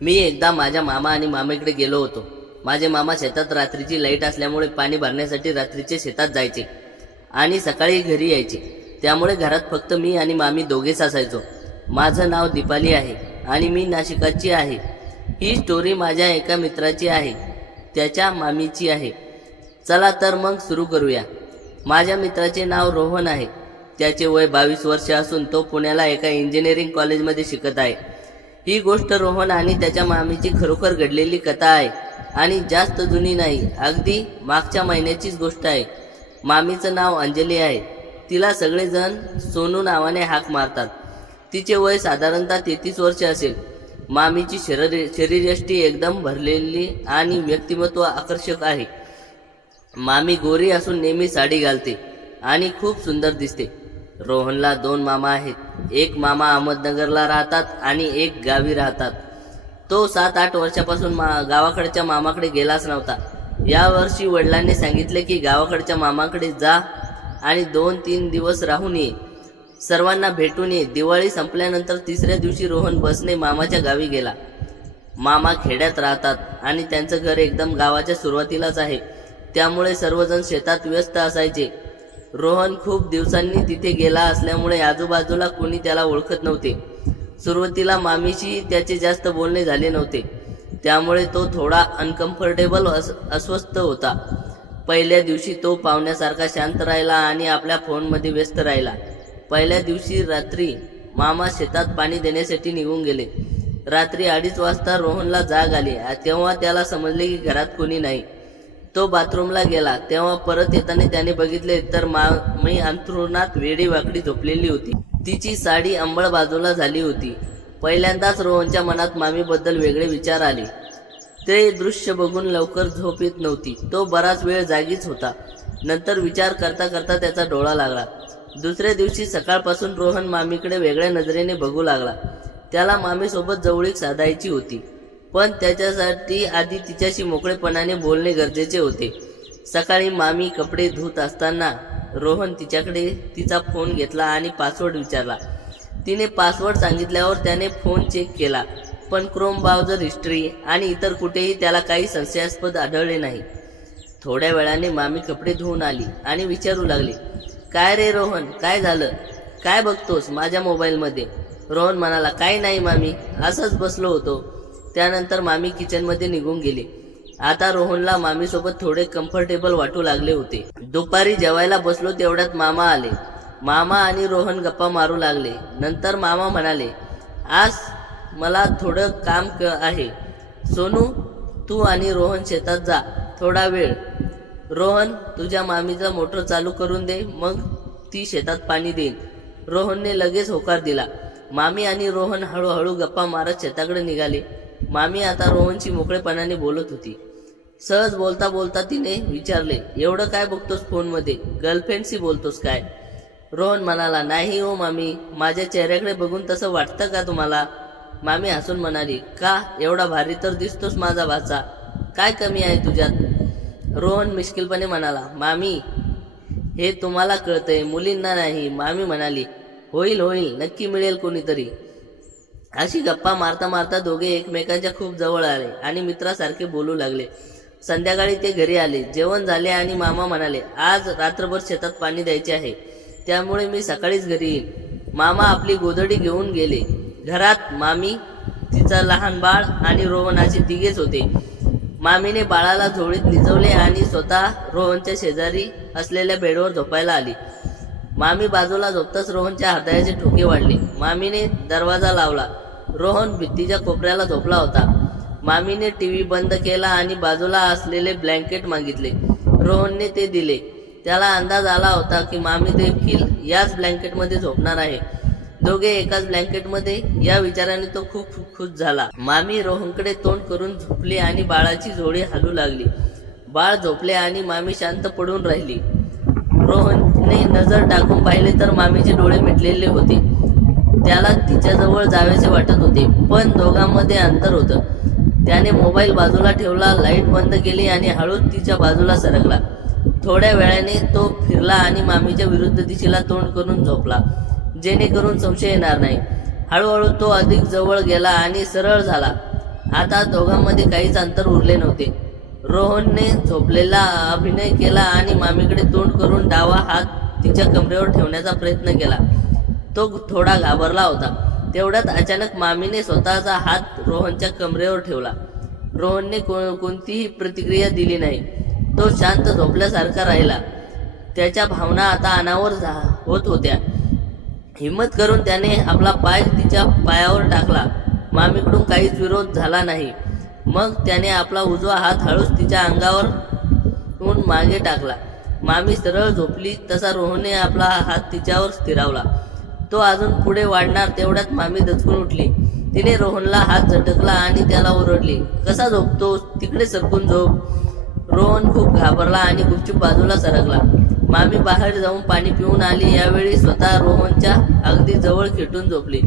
मी एकदा माझ्या मामा आणि मामेकडे गेलो होतो. माझे मामा शेतात रात्रीची लाईट असल्यामुळे पाणी भरण्यासाठी रात्रीचे शेतात जायचे आणि सकाळी घरी यायचे. त्यामुळे घरात फक्त मी आणि मामी दोघेच असायचो. माझं नाव दीपाली आहे आणि मी नाशिकाची आहे. ही स्टोरी माझ्या एका मित्राची आहे, त्याच्या मामीची आहे. चला तर मग सुरू करूया. माझ्या मित्राचे नाव रोहन आहे. त्याचे वय 22 वर्ष असून तो पुण्याला एका इंजिनिअरिंग कॉलेजमध्ये शिकत आहे. ही गोष्ट रोहन आणि त्याच्या मामीची खरोखर घडलेली कथा आहे आणि जास्त जुनी नाही, अगदी मागच्या महिन्याचीच गोष्ट आहे. मामीचं नाव अंजली आहे. तिला सगळेजण सोनू नावाने हाक मारतात. तिचे वय साधारणतः 33 वर्ष असेल. मामीची शरीरयष्टी एकदम भरलेली आणि व्यक्तिमत्व आकर्षक आहे. मामी गोरी असून नेहमी साडी घालते आणि खूप सुंदर दिसते. रोहनला 2 मामा आहेत. एक मामा अहमदनगरला राहतात आणि एक गावी राहतात. तो 7-8 वर्षापासून गावाकडच्या मामाकडे गेलाच नव्हता. यावर्षी वडिलांनी सांगितले की गावाकडच्या मामाकडे जा आणि 2-3 दिवस राहून ये, सर्वांना भेटून ये. दिवाळी संपल्यानंतर 3ऱ्या दिवशी रोहन बसने मामाच्या गावी गेला. मामा खेड्यात राहतात आणि त्यांचं घर एकदम गावाच्या सुरुवातीलाच आहे, त्यामुळे सर्वजण शेतात व्यस्त असायचे. रोहन खूप दिवसांनी तिथे गेला असल्यामुळे आजूबाजूला कोणी त्याला ओळखत नव्हते. सुरुवातीला मामीशी त्याचे जास्त बोलणे झाले नव्हते, त्यामुळे तो थोडा अनकम्फर्टेबल अस्वस्थ होता. पहिल्या दिवशी तो पाहुण्यासारखा शांत राहिला आणि आपल्या फोनमध्ये व्यस्त राहिला. पहिल्या दिवशी रात्री मामा शेतात पाणी देण्यासाठी निघून गेले. रात्री 2:30 वाजता रोहनला जाग आली. तेव्हा त्याला समजले की घरात कोणी नाही. तो बाथरूमला गेला. तेव्हा परत येताना त्याने बघितले तर मामी अंथरुणात वेडी वाकडी झोपलेली होती. तिची साडी अंबळ बाजूला झाली होती. पहिल्यांदाच रोहनच्या मनात मामीबद्दल वेगळे विचार आले. ते दृश्य बघून लवकर झोप येत नव्हती. तो बराच वेळ जागीच होता. नंतर विचार करता करता त्याचा डोळा लागला. दुसऱ्या दिवशी सकाळपासून रोहन मामीकडे वेगळ्या नजरेने बघू लागला. त्याला मामीसोबत जवळीक साधायची होती, पण त्याच्यासाठी आधी तिच्याशी मोकळेपणाने बोलणे गरजेचे होते. सकाळी मामी कपडे धुत असताना रोहन तिच्याकडे तिचा फोन घेतला आणि पासवर्ड विचारला. तिने पासवर्ड सांगितल्यावर त्याने फोन चेक केला, पण क्रोम ब्राउझर हिस्ट्री आणि इतर कुठेही त्याला काही संशयास्पद आढळले नाही. थोड्या वेळाने मामी कपडे धुवून आली आणि विचारू लागली, काय रे रोहन, काय झालं? काय बघतोस माझ्या मोबाईलमध्ये? रोहन म्हणाला, काही नाही मामी, असंच बसलो होतो. त्यानंतर मामी किचनमध्ये निघून गेली. आता रोहनला मामीसोबत थोडे कम्फर्टेबल वाटू लागले होते. दुपारी जेवायला बसलो तेवढ्यात मामा आले. मामा आणि रोहन गप्पा मारू लागले. नंतर मामा म्हणाले, आज मला थोडं काम आहे. सोनू, तू आणि रोहन शेतात जा थोडा वेळ. रोहन, तुझ्या मामीचा मोटर चालू करून दे, मग ती शेतात पाणी देईन. रोहनने लगेच होकार दिला. मामी आणि रोहन हळूहळू गप्पा मारत शेताकडे निघाले. मामी आता रोहनशी मोकळेपणाने बोलत होती. सहज बोलता बोलता तिने विचारले, एवढं काय बघतोस फोनमध्ये? गर्लफ्रेंडशी बोलतोस काय? रोहन म्हणाला, नाही हो मामी, माझ्या चेहऱ्याकडे बघून तसं वाटतं का तुम्हाला? मामी हसून म्हणाली, का? एवढा भारी तर दिसतोस माझा भाचा, काय कमी आहे तुझ्यात? रोहन मिश्किलपणे म्हणाला, मामी, हे तुम्हाला कळतंय, मुलींना नाही. मामी म्हणाली, होईल होईल, नक्की मिळेल कोणीतरी. अशी गप्पा मारता मारता दोघे एकमेकांच्या खूप जवळ आले आणि मित्रासारखे बोलू लागले. संध्याकाळी ते घरी आले. जेवण झाले आणि मामा म्हणाले, आज रात्रभर शेतात पाणी द्यायचे आहे, त्यामुळे मी सकाळीच घरी येईन. मामा आपली गोधडी घेऊन गेले. घरात मामी, तिचा लहान बाळ आणि रोहन असे तिघेच होते. मामीने बाळाला झोळीत निजवले आणि स्वतः रोहनच्या शेजारी असलेल्या बेडवर झोपायला आली. मामी बाजूला झोपताच रोहनच्या हृदयाचे ठोके वाढले. मामीने दरवाजा लावला. रोहन भिंतीच्या कोपऱ्याला झोपला होता. मामीने टीव्ही बंद केला आणि बाजूला असलेले ब्लँकेट मागितले. रोहनने ते दिले. त्याला अंदाज आला होता की मामी देखील याच ब्लँकेटमध्ये झोपणार आहे. दोघे एकाच ब्लँकेटमध्ये, या विचाराने तो खूप खुश झाला. मामी रोहनकडे तोंड करून झोपली आणि बाळाची झोळी हलू लागली. बाळ झोपले आणि मामी शांत पडून राहिली. रोहनने नजर टाकून पाहिले तर मामीचे डोळे मिटलेले होते. त्याला तिच्याजवळ जावेसे वाटत होते, पण दोघांमध्ये अंतर होतं. त्याने मोबाईल बाजूला ठेवला, लाईट बंद केली आणि हळूच तिच्या बाजूला सरकला. थोड्या वेळाने तो फिरला आणि मामीच्या विरुद्ध दिशेला तोंड करून झोपला, जेणेकरून संशय येणार नाही. हळूहळू तो अधिक जवळ गेला आणि सरळ झाला. आता दोघांमध्ये काहीच अंतर उरले नव्हते. रोहनने झोपलेला अभिनय केला आणि मामीकडे तोंड करून डावा हात तिच्या कमरेवर ठेवण्याचा प्रयत्न केला. तो थोडा घाबरला होता. तेवढ्यात अचानक मामीने स्वतःचा हात रोहनच्या कमरेवर ठेवला. रोहनने कोणतीही प्रतिक्रिया दिली नाही. तो शांत झोपल्यासारखा राहिला. त्याच्या भावना आता अनावर होत होत्या. हिम्मत करून त्याने आपला पाय तिच्या पायावर टाकला. मामीकडून काहीच विरोध झाला नाही. मग त्याने आपला उजवा हात हळूच तिच्या अंगावर मागे टाकला. मामी सरळ झोपली तसा रोहनने आपला हात तिच्यावर स्थिरावला. तो अजून पुढे वाढणार तेवढ्यात मामी दचकून उठली. तिने रोहनला हात झटकला आणि त्याला ओरडली, कसा झोपतोस? तिकडे सरकून झोप. रोहन खूप घाबरला आणि गुपचूप बाजूला सरकला. मामी बाहेर जाऊन पाणी पिऊन आली. यावेळी स्वतः रोहनच्या अगदी जवळ खेटून झोपली.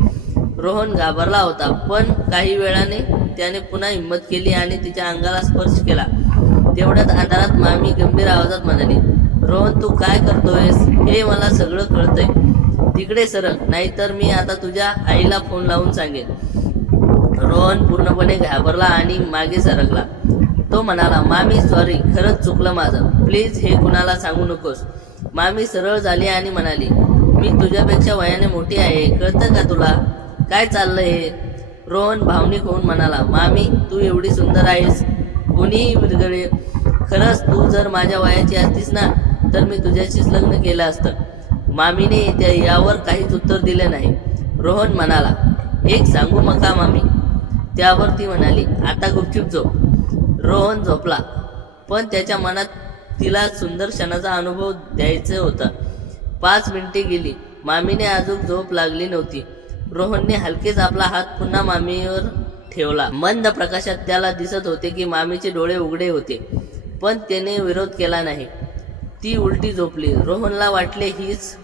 रोहन घाबरला होता, पण काही वेळाने त्याने पुन्हा हिंमत केली आणि तिच्या अंगाला स्पर्श केला. तेवढ्यात अंधारात मामी गंभीर आवाजात म्हणाली, रोहन तू काय करतोयस? हे मला सगळं कळतंय. तिकडे सरक, नाहीतर मी आता तुझ्या आईला फोन लावून सांगेन. रोहन पूर्णपणे घाबरला आणि मागे सरकला. तो म्हणाला, मामी सॉरी, खरंच चुकलं माझं. प्लीज हे कुणाला सांगू नकोस. मामी सरळ झाली आणि म्हणाली, मी तुझ्यापेक्षा वयाने मोठी आहे, कळतं का तुला? काय चाललंय हे? रोहन भावनिक होऊन म्हणाला, मामी तू एवढी सुंदर आहेस, कुणीही विरगळे. खरंच तू जर माझ्या वयाची असतीस ना तर मी तुझ्याशीच लग्न केलं असतं. मामीने यावर काहीच उत्तर दिले नाही. रोहन म्हणाला, एक सांगू मका मामी? त्यावर ती म्हणाली, आता गुपचूप झोप. रोहन झोपला, पण त्याच्या मनात तिला सुंदर क्षणाचा अनुभव द्यायचा होता. 5 मिनिटे गेली. मामीने अजून झोप लागली नव्हती. रोहनने हलकेच आपला हात पुन्हा मामीवर ठेवला. मंद प्रकाशात त्याला दिसत होते की मामीचे डोळे उघडे होते, पण त्याने विरोध केला नाही. ती उलटी झोपली. रोहनला वाटले हीच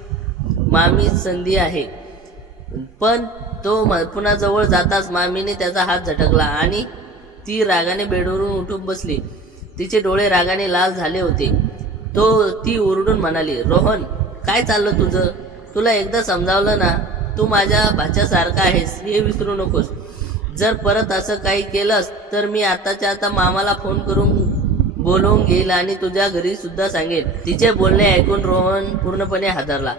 मामी संधी आहे, पण तो पुन्हा जवळ जाताच मामीने त्याचा हात झटकला आणि ती रागाने बेडवरून उठून बसली. तिचे डोळे रागाने लाल झाले होते. ती ओरडून म्हणाली, रोहन काय चाललं तुझं? तुला एकदा समजावलं ना, तू माझ्या भाच्यासारखा आहेस हे विसरू नकोस. जर परत असं काही केलंस तर मी आताच्या आता मामाला फोन करून बोलवून घेईल आणि तुझ्या घरी सुद्धा सांगेन. तिचे बोलणे ऐकून रोहन पूर्णपणे हादरला.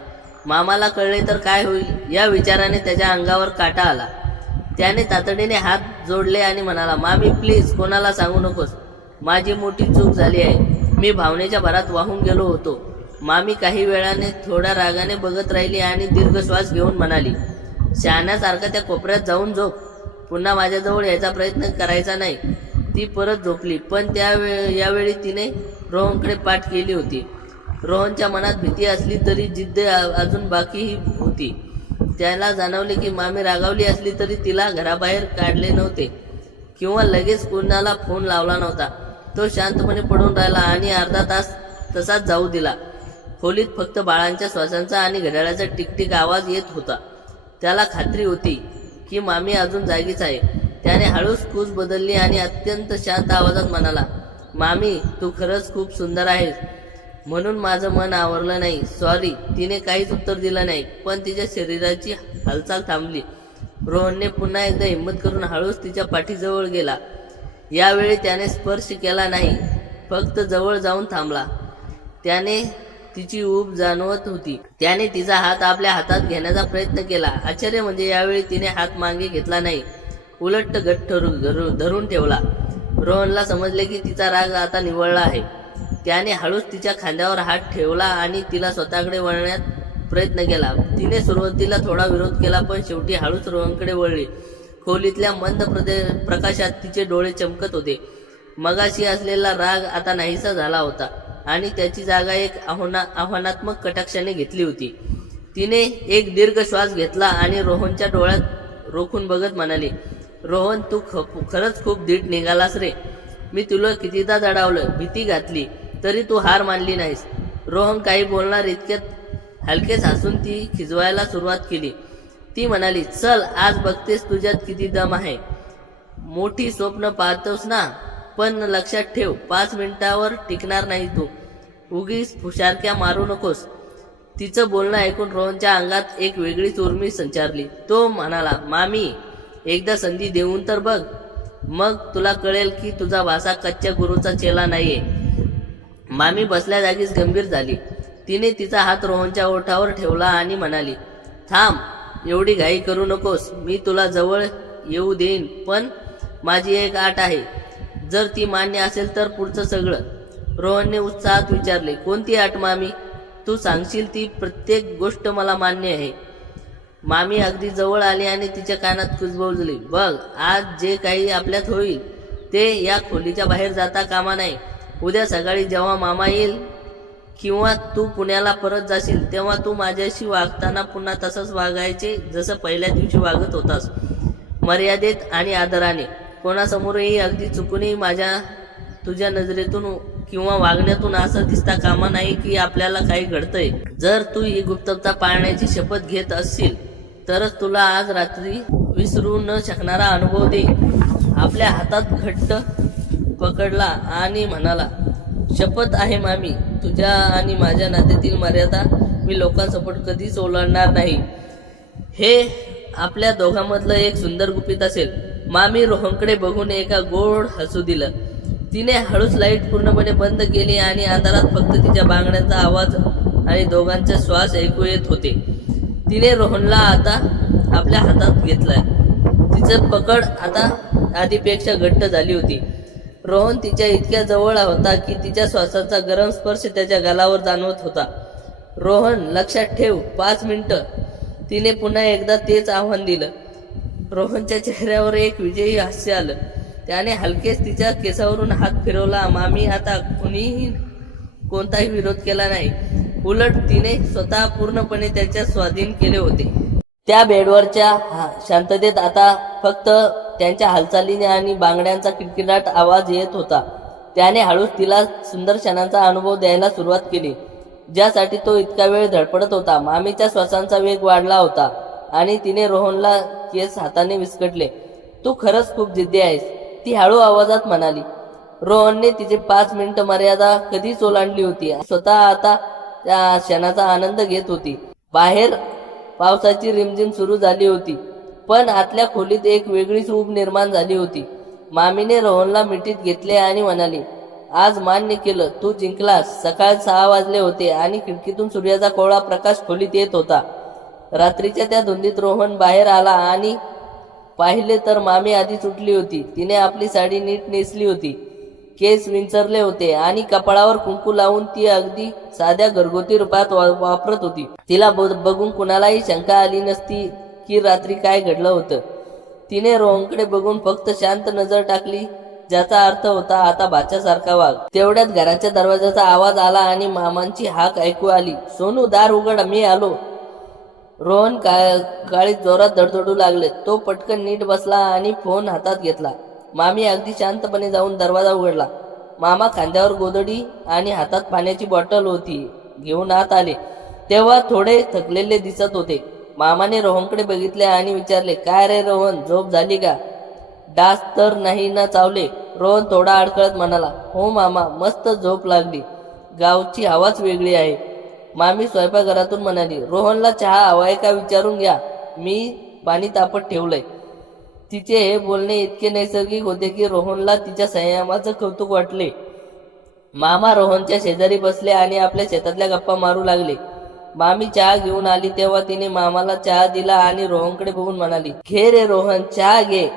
मामाला कळले तर काय होईल या विचाराने त्याच्या अंगावर काटा आला. त्याने तातडीने हात जोडले आणि म्हणाला, मामी प्लीज कोणाला सांगू नकोस. माझी मोठी चूक झाली आहे. मी भावनेच्या भरात वाहून गेलो होतो. मामी काही वेळाने थोड्या रागाने बघत राहिली आणि दीर्घ श्वास घेऊन म्हणाली, शहाण्यासारखा त्या कोपऱ्यात जाऊन झोप. पुन्हा माझ्याजवळ यायचा प्रयत्न करायचा नाही. ती परत झोपली, पण यावेळी तिने रोहनकडे पाठ केली होती. रोहनच्या मनात भीती असली तरी जिद्द अजून बाकी होती. त्याला जाणवले की मामी रागावली असली तरी तिला घराबाहेर काढले नव्हते किंवा लगेच कुणाला फोन लावला नव्हता. तो शांतपणे पडून राहिला आणि अर्धा तास तसाच जाऊ दिला. खोलीत फक्त बाळांच्या श्वासांचा आणि घड्याळाचा टिकटिक आवाज येत होता. त्याला खात्री होती की मामी अजून जागीच आहे. त्याने हळूच कूस बदलली आणि अत्यंत शांत आवाजात म्हणाला, मामी तू खरंच खूप सुंदर आहेस म्हणून माझं मन आवरलं नाही. सॉरी. तिने काहीच उत्तर दिलं नाही, पण तिच्या शरीराची हालचाल थांबली. रोहनने पुन्हा एकदा हिंमत करून हळूच तिच्या पाठीजवळ गेला. यावेळी त्याने स्पर्श केला नाही, फक्त जवळ जाऊन थांबला. त्याने तिची ऊब जाणवत होती. त्याने तिचा हात आपल्या हातात घेण्याचा प्रयत्न केला. आश्चर्य म्हणजे यावेळी तिने हात मागे घेतला नाही, उलट घट्ट धरून ठेवला. रोहनला समजले की तिचा राग आता निवळला आहे. त्याने हळूच तिच्या खांद्यावर हात ठेवला आणि तिला स्वतःकडे वळण्यात प्रयत्न केला. तिने सुरुवातीला थोडा विरोध केला, पण शेवटी हळूच रोहनकडे वळली. खोलीतल्या मंद प्रकाशात तिचे डोळे चमकत होते. मगाशी असलेला राग आता नाहीसा झाला होता आणि त्याची जागा एक आव्हानात्मक कटाक्षाने घेतली होती. तिने एक दीर्घ श्वास घेतला आणि रोहनच्या डोळ्यात रोखून बघत म्हणाली, रोहन तू खरंच खूप धीट निघालास रे. मी तुला कितीदा दडावलं, भीती घातली, तरी तू हार मानली नाहीस. रोहन काही बोलणार इतक्यात हलकेच हसून ती खिजवायला सुरुवात केली. ती म्हणाली, चल आज बघतेस तुझ्यात किती दम आहे. मोठी स्वप्न पाहतोस ना, पण लक्षात ठेव 5 मिनिटावर टिकणार नाही तू. उगीच फुशारक्या मारू नकोस. तिचं बोलणं ऐकून रोहनच्या अंगात एक वेगळीच उर्मी संचारली. तो म्हणाला, मामी एकदा संधी देऊन तर बघ. मग तुला कळेल की तुझा भासा कच्च्या गुरुचा चेला नाहीये. मामी बसल्या जागीच गंभीर झाली. तिने तिचा हात रोहनच्या ओठावर ठेवला आणि म्हणाली, थांब, एवढी घाई करू नकोस. मी तुला जवळ येऊ देईन, पण माझी एक अट आहे. जर ती मान्य असेल तर पुढचं सगळं. रोहनने उत्साहात विचारले, कोणती अट मामी? तू सांगशील ती प्रत्येक गोष्ट मला मान्य आहे. मामी अगदी जवळ आली आणि तिच्या कानात कुजबुजली, बघ, आज जे काही आपल्यात होईल ते या खोलीच्या बाहेर जाता कामा नाही. उद्या सकाळी जेव्हा मामा येईल किंवा तू पुण्याला परत जाशील तेव्हा तू माझ्याशी वागताना पुन्हा तसंच वागायचे जसं पहिल्या दिवशी वागत होतास, मर्यादेत आणि आदराने. कोणासमोरही अगदी चुकूनही तुझ्या नजरेतून किंवा वागण्यातून असं दिसता कामा नाही की आपल्याला काही घडतंय. जर तू ही गुप्तता पाळण्याची शपथ घेत असशील तरच तुला आज रात्री विसरू न शकणारा अनुभव दे. आपल्या हातात घट्ट पकडला आणि म्हणाला, शपथ आहे मामी, तुझ्या आणि माझ्या नात्यातील मर्यादा मी लोकांसमोर कधीच ओलांडणार नाही. हे आपल्या दोघांमधलं एक सुंदर गुपित असेल. मामी रोहनकडे बघून एका गोड हसू दिलं. तिने हळूच लाईट पूर्णपणे बंद केली आणि अंधारात फक्त तिच्या बांगड्यांचा आवाज आणि दोघांचे श्वास ऐकू येत होते. तिने रोहनला आता आपल्या हातात घेतलाय. तिचं पकड आता आधीपेक्षा घट्ट झाली होती. रोहन तिच्या इतक्या जवळ होता की तिच्या श्वासाचा गरम स्पर्श त्याच्या गालावर जाणवत होता. रोहन, लक्षात ठेव, 5 मिनिटं. तिने पुन्हा एकदा तेच आव्हान दिलं. रोहनच्या चेहऱ्यावर एक विजयी हास्य आलं. त्याने हलकेच तिच्या केसावरून हात फिरवला. मामी आता कुणीही कोणताही विरोध केला नाही. उलट तिने स्वतः पूर्णपणे त्याच्या स्वाधीन केले होते. त्या बेडवरच्या शांततेत आता फक्त त्यांच्या हालचालीने आणि बांगड्यांचा किटकिटाट आवाज येत होता. त्याने हळूच तिला सुंदर क्षणांचा अनुभव द्यायला सुरुवात केली, ज्यासाठी तो इतका वेळ धडपडत होता. मामीच्या श्वासांचा वेग वाढला होता आणि तिने रोहनला केस हाताने विस्कटले. तू खरंच खूप जिद्दी आहेस, ती हळू आवाजात म्हणाली. रोहनने तिची 5 मिनिटं मर्यादा कधीच ओलांडली होती. स्वतः आता त्या क्षणाचा आनंद घेत होती. बाहेर पावसाची रिमझिम सुरू झाली होती, पण आतल्या खोलीत एक वेगळीच ऊब निर्माण झाली होती. मामीने रोहनला मिठीत घेतले आणि म्हणाली, आज मान्य केलं, तू जिंकलास. सकाळ 6 वाजले होते आणि खिडकीतून सूर्याचा कोवळा प्रकाश खोलीत येत होता. रात्रीच्या त्या धुंदीत रोहन बाहेर आला आणि पाहिले तर मामी आधीच उठली होती. तिने आपली साडी नीट नेसली होती, केस विंचरले होते आणि कपाळावर कुंकू लावून ती अगदी साध्या घरगुती रूपात वापरत होती. तिला बघून कुणालाही शंका आली नसती की रात्री काय घडलं होतं. तिने रोहनकडे बघून फक्त शांत नजर टाकली, ज्याचा अर्थ होता, आता बाच्यासारखा वाग. तेवढ्यात घराच्या दरवाजाचा आवाज आला आणि मामांची हाक ऐकू आली, सोनू, दार उघड, मी आलो. रोहन काळीत जोरात धडधडू लागले. तो पटकन नीट बसला आणि फोन हातात घेतला. मामी अगदी शांतपणे जाऊन दरवाजा उघडला. मामा खांद्यावर गोधडी आणि हातात पाण्याची बॉटल होती घेऊन आत आले. तेव्हा थोडे थकलेले दिसत होते. मामाने रोहनकडे बघितले आणि विचारले, काय रे रोहन, झोप झाली का? डास तर नाही ना चावले? रोहन थोडा अडखळत म्हणाला, हो मामा, मस्त झोप लागली. गावची हवाच वेगळी आहे. मामी स्वयंपाकघरातून म्हणाली, रोहनला चहा हवाय का विचारून घ्या, मी पाणी तापत ठेवलंय. तिचे हे बोलणे इतके नैसर्गिक होते की रोहनला तिच्या संयमाचं कौतुक वाटले. मामा रोहनच्या शेजारी बसले आणि आपल्या शेतातल्या गप्पा मारू लागले. मामी चहा घेऊन आली तेव्हा तिने मामाला चहा दिला आणि रोहनकडे बघून म्हणाली, घे रे रोहन, चहा घे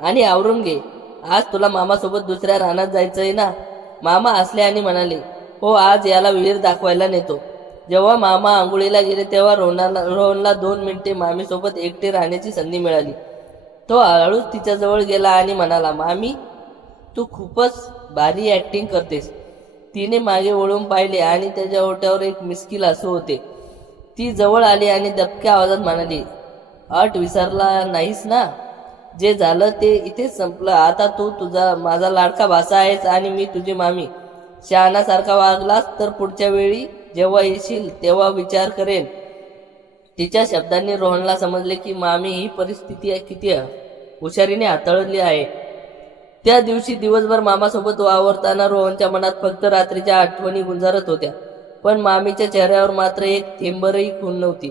आणि आवरून घे. आज तुला मामासोबत दुसऱ्या रानात जायचंय ना? मामा हसले आणि म्हणाले, हो, आज याला विहीर दाखवायला नेतो. जेव्हा मामा आंघोळीला गेले तेव्हा रोहनला 2 मिनिटे मामीसोबत एकटे राहण्याची संधी मिळाली. तो हळूच तिच्याजवळ गेला आणि म्हणाला, मामी, तू खूपच भारी ऍक्टिंग करतेस. तिने मागे वळून पाहिले आणि त्याच्या ओठ्यावर एक मिस्किल हसू होते. ती जवळ आली आणि दबक्या आवाजात म्हणाली, अट विसरला नाहीस ना? जे झालं ते इथेच संपलं. आता तू माझा लाडका भासा आहेस आणि मी तुझी मामी. शहाणासारखा वागलास तर पुढच्या वेळी जेव्हा येशील तेव्हा विचार करेन. तिच्या शब्दांनी रोहनला समजले की मामी ही परिस्थिती किती हुशारीने हाताळली आहे. त्या दिवशी दिवसभर मामासोबत वावरताना रोहनच्या मनात फक्त रात्रीच्या आठवणी गुंजारत होत्या, पण मामीच्या चेहऱ्यावर मात्र एक थेंबरही खून नव्हती.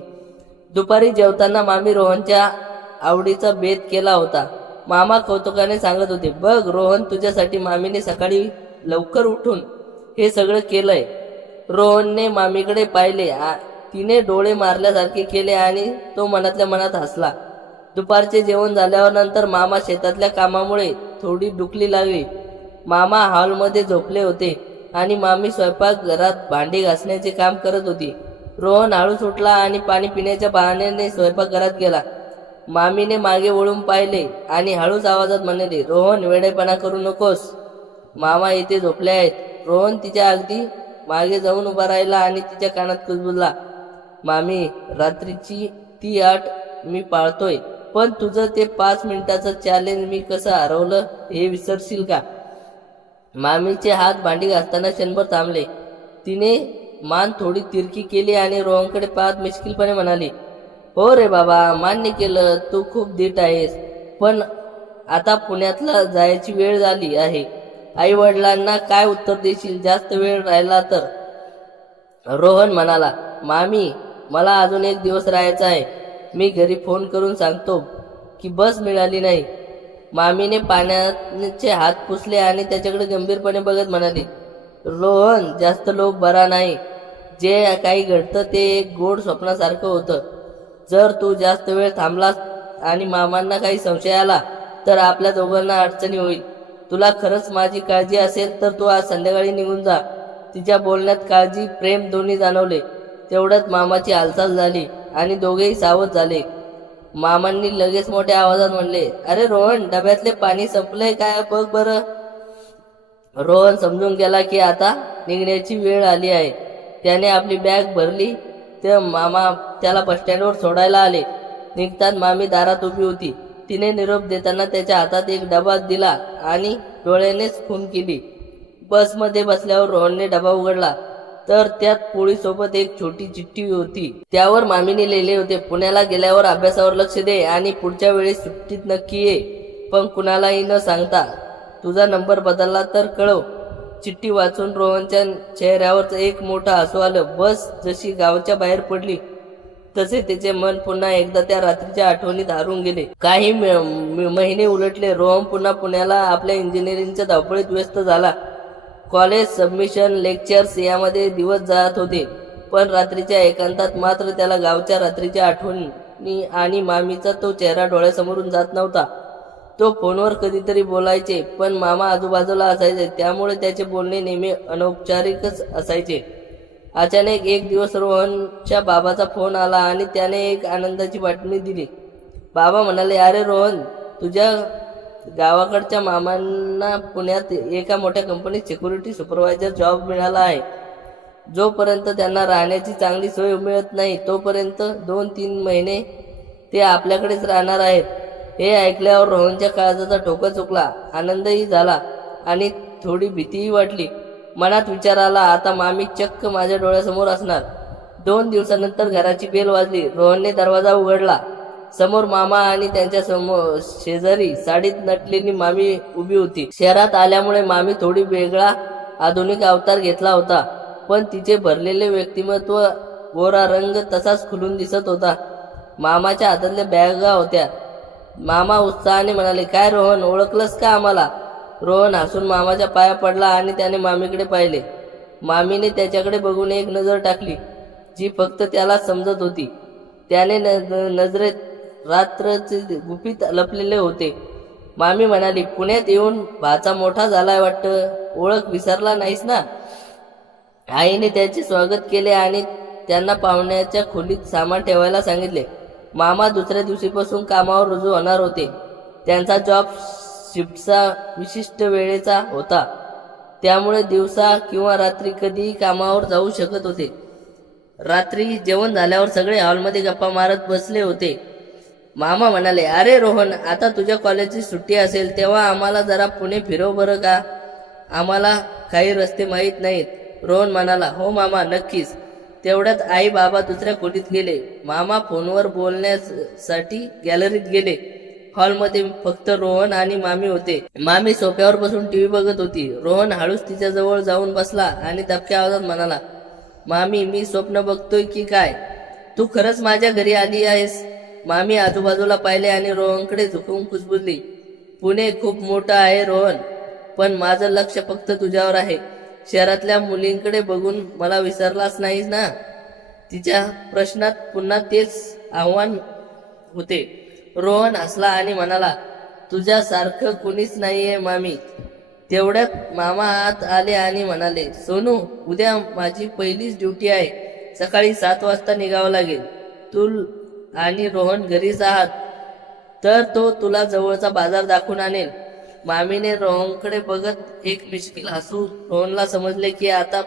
दुपारी जेवताना मामी रोहनच्या आवडीचा बेत केला होता. मामा कौतुकाने सांगत होते, बघ रोहन, तुझ्यासाठी मामीने सकाळी लवकर उठून हे सगळं केलंय. रोहनने मामीकडे पाहिले. तिने डोळे मारल्यासारखे केले आणि तो मनातल्या मनात हसला. दुपारचे जेवण झाल्यावर नंतर मामा शेतातल्या कामामुळे थोडी डुकली लागली. मामा हॉलमध्ये झोपले होते आणि मामी स्वयंपाक घरात भांडी घासण्याचे काम करत होती. रोहन हळूच उठला आणि पाणी पिण्याच्या बहाण्याने स्वयंपाकघरात गेला. मामीने मागे वळून पाहिले आणि हळूच आवाजात म्हणाले, रोहन, वेडेपणा करू नकोस, मामा इथे झोपले आहेत. रोहन तिच्या अगदी मागे जाऊन उभा राहिला आणि तिच्या कानात कुजबुजला, मामी, रात्रीची ती आठ मी पाळतोय, पण तुझं ते 5 मिनिटाचं चॅलेंज मी कसं हरवलं हे विसरशील का? मामीचे हात भांडी घासताना क्षणभर थांबले. तिने मान थोडी तिरकी केली आणि रोहनकडे पाहत मिश्किलपणे म्हणाली, हो रे बाबा, मान्य केलं, तू खूप धीट आहेस, पण आता पुण्यातला जायची वेळ झाली आहे. आई वडिलांना काय उत्तर देशील जास्त वेळ राहिला तर? रोहन म्हणाला, मामी, मला अजून 1 दिवस राहायचा आहे. मी घरी फोन करून सांगतो की बस मिळाली नाही. मामीने पाण्याचे हात पुसले आणि त्याच्याकडे गंभीरपणे बघत म्हणाली, रोहन, जास्त लोभ बरा नाही. जे काही घडतं ते एक गोड स्वप्नासारखं होतं. जर तू जास्त वेळ थांबलास आणि मामांना काही संशय आला तर आपल्या दोघांना अडचणी होईल. तुला खरंच माझी काळजी असेल तर तू आज संध्याकाळी निघून जा. तिच्या बोलण्यात काळजी, प्रेम दोन्ही जाणवले. तेवढ्यात मामाची हालचाल झाली आणि दोघेही सावध झाले. मामांनी लगेच मोठ्या आवाजात म्हणले, अरे रोहन, डब्यातले पाणी संपलंय काय बघ बरं. रोहन समजून गेला की आता निघण्याची वेळ आली आहे. त्याने आपली बॅग भरली. ते मामा त्याला बसस्टँडवर सोडायला आले. निघताना मामी दारात उभी होती. तिने निरोप देताना त्याच्या हातात एक डबा दिला आणि डोळ्यानेच खून केली. बसमध्ये बसल्यावर रोहनने डबा उघडला तर त्यात पोळीसोबत एक छोटी चिठ्ठी होती. त्यावर मामीने लिहिले होते, पुण्याला गेल्यावर अभ्यासावर लक्ष दे आणि पुढच्या वेळेस सुट्टीत नक्की ये, पण कुणालाही न सांगता. तुझा नंबर बदलला तर कळव. चिठ्ठी वाचून रोहनच्या चेहऱ्यावर एक मोठं हसू आलं. बस जशी गावच्या बाहेर पडली तसे त्याचे मन पुन्हा एकदा त्या रात्रीच्या आठवणीत हरून गेले. काही महिने उलटले. रोहन पुन्हा पुण्याला आपल्या इंजिनिअरिंगच्या धावपळीत व्यस्त झाला. कॉलेज, सबमिशन, लेक्चर्स यामध्ये दिवस जात होते. पण रात्रीच्या एकांतात मात्र त्याला गावच्या रात्रीच्या आठवणी आणि मामीचा तो चेहरा डोळ्यासमोरून जात नव्हता. तो फोनवर कधीतरी बोलायचे, पण मामा आजूबाजूला असायचे, त्यामुळे त्याचे बोलणे नेहमी अनौपचारिकच असायचे. अचानक एक दिवस रोहनच्या बाबाचा फोन आला आणि त्याने एक आनंदाची बातमी दिली. बाबा म्हणाले, अरे रोहन, तुझ्या गावाकडच्या मामांना पुण्यात एका मोठ्या कंपनीत सिक्युरिटी सुपरवायझर जॉब मिळाला आहे. जोपर्यंत त्यांना राहण्याची चांगली सोय मिळत नाही तोपर्यंत 2-3 महिने ते आपल्याकडेच राहणार आहेत. हे ऐकल्यावर रोहनच्या काळजाचा ठोका चुकला. आनंदही झाला आणि थोडी भीतीही वाटली. मनात विचार आला, आता मामी चक्क माझ्या डोळ्यासमोर असणार. 2 दिवसानंतर घराची बेल वाजली. रोहनने दरवाजा उघडला. समोर मामा आणि त्यांच्या शेजारी साडीत नटलेली मामी उभी होती. शहरात आल्यामुळे मामी थोडी वेगळा आधुनिक अवतार घेतला होता, पण तिचे भरलेले व्यक्तिमत्व, गोरा रंग तसाच खुलून दिसत होता. मामाच्या हातातल्या बॅगा होत्या. मामा उत्साहाने म्हणाले, काय रोहन, ओळखलंस का आम्हाला? रोहन हसून मामाच्या पाया पडला आणि त्याने मामीकडे पाहिले. मामीने त्याच्याकडे बघून एक नजर टाकली जी फक्त त्याला समजत होती. त्याने नजरेत रात्रचे गुपित लपलेले होते. मामी म्हणाली, पुण्यात येऊन भाचा मोठा झालाय वाटतं, ओळख विसरला नाहीस ना? आईने त्याचे स्वागत केले आणि त्यांना पाहुण्याच्या खोलीत सामान ठेवायला सांगितले. मामा दुसऱ्या दिवशीपासून कामावर रुजू होणार होते. त्यांचा जॉब शिफ्टचा विशिष्ट वेळेचा होता, त्यामुळे दिवसा किंवा रात्री कधीही कामावर जाऊ शकत होते. रात्री जेवण झाल्यावर सगळे हॉलमध्ये गप्पा मारत बसले होते. मामा म्हणाले, अरे रोहन, आता तुझ्या कॉलेजची सुट्टी असेल तेव्हा आम्हाला जरा पुणे फिरव बरं का? आम्हाला काही रस्ते माहीत नाहीत. रोहन म्हणाला, हो मामा, नक्कीच. तेवढ्यात आई बाबा दुसऱ्या खोलीत गेले. मामा फोनवर बोलण्यासाठी गॅलरीत गेले. हॉलमध्ये फक्त रोहन आणि मामी होते. मामी सोफ्यावर बसून टीव्ही बघत होती. रोहन हळूच तिच्या जवळ जाऊन बसला आणि दबक्या आवाजात म्हणाला, मामी, मी स्वप्न बघतोय की काय? तू खरंच माझ्या घरी आली आहेस? मामी आजूबाजूला पाहिले आणि रोहनकडे झुकवून कुजबुजली. पुणे खूप मोठं आहे रोहन, पण माझं लक्ष फक्त तुझ्यावर आहे. शहरातल्या मुलींकडे बघून मला विसरलाच नाहीस ना? तिच्या प्रश्नात पुन्हा तेच आव्हान होते. रोहन हसला आणि म्हणाला, तुझ्यासारखं कुणीच नाहीये मामी. तेवढ्यात मामा आत आले आणि म्हणाले, सोनू, उद्या माझी पहिलीच ड्युटी आहे. सकाळी 7 वाजता निघावं लागेल. तू आणि रोहन घरीच आहात तर तो तुला जवळचा बाजार दाखवून आणेल. मामीने रोहनकडे बघत एक मिश्किल हसू. रोहनला समजले की आता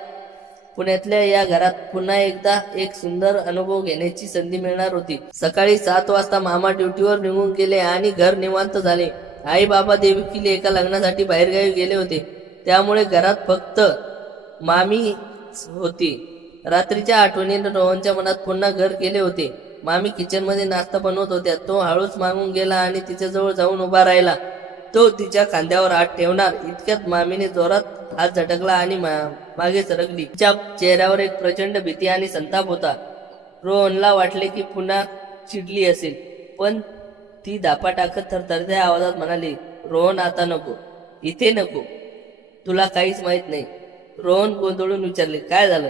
पुण्यातल्या या घरात पुन्हा एकदा एक सुंदर अनुभव घेण्याची संधी मिळणार होती. सकाळी 7 वाजता मामा ड्युटीवर निघून गेले आणि घर निवांत झाले. आई बाबा देखील एका लग्नासाठी बाहेरगावी गेले होते, त्यामुळे घरात फक्त मामी होती. रात्रीच्या आठवणीने रोहनच्या मनात पुन्हा घर गेले होते. मामी किचनमध्ये नाश्ता बनवत होत्या. तो हळूच मागून गेला आणि तिच्याजवळ जाऊन उभा राहिला. तो तिच्या खांद्यावर हात ठेवणार इतक्यात मामीने जोरात हात झटकला आणि मागे सरकली. तिच्या चेहऱ्यावर एक प्रचंड भीती आणि संताप होता. रोहनला वाटले की पुन्हा चिडली असेल, पण ती धापा टाकत थरथरत्या आवाजात म्हणाली, रोहन, आता नको, इथे नको. तुला काहीच माहित नाही. रोहन गोंधळून विचारले, काय झालं?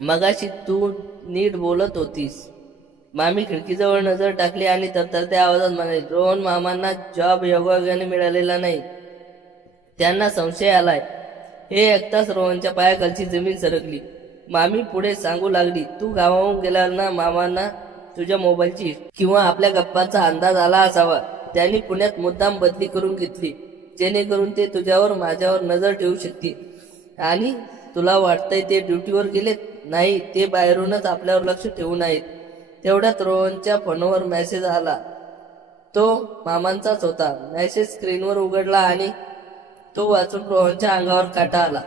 मगाशी तू नीट बोलत होतीस. मामी खिडकीजवळ नजर टाकली आणि थरथरत्या आवाजात म्हणाली, रोहन मामांना जॉब योगायोगाने मिळालेला नाही. त्यांना संशय आलाय. हे ऐकताच रोहनच्या पायाखालची जमीन सरकली. मामी पुढे सांगू लागली, तू गावाहून गेला ना, मामांना तुझ्या मोबाईलची किंवा आपल्या गप्पांचा अंदाज आला असावा. त्यांनी पुण्यात मुद्दाम बदली करून घेतली, जेणेकरून ते तुझ्यावर माझ्यावर नजर ठेवू शकतील. आणि तुला वाटतंय ते ड्युटीवर गेलेत? नाही, ते बाहेरूनच आपल्यावर लक्ष ठेवून आहेत. तेवढ्यात रोहनच्या फोनवर मेसेज आला. तो मामांचाच होता. मेसेज स्क्रीनवर उघडला आणि तो वाचून रोहनच्या अंगावर काटा आला.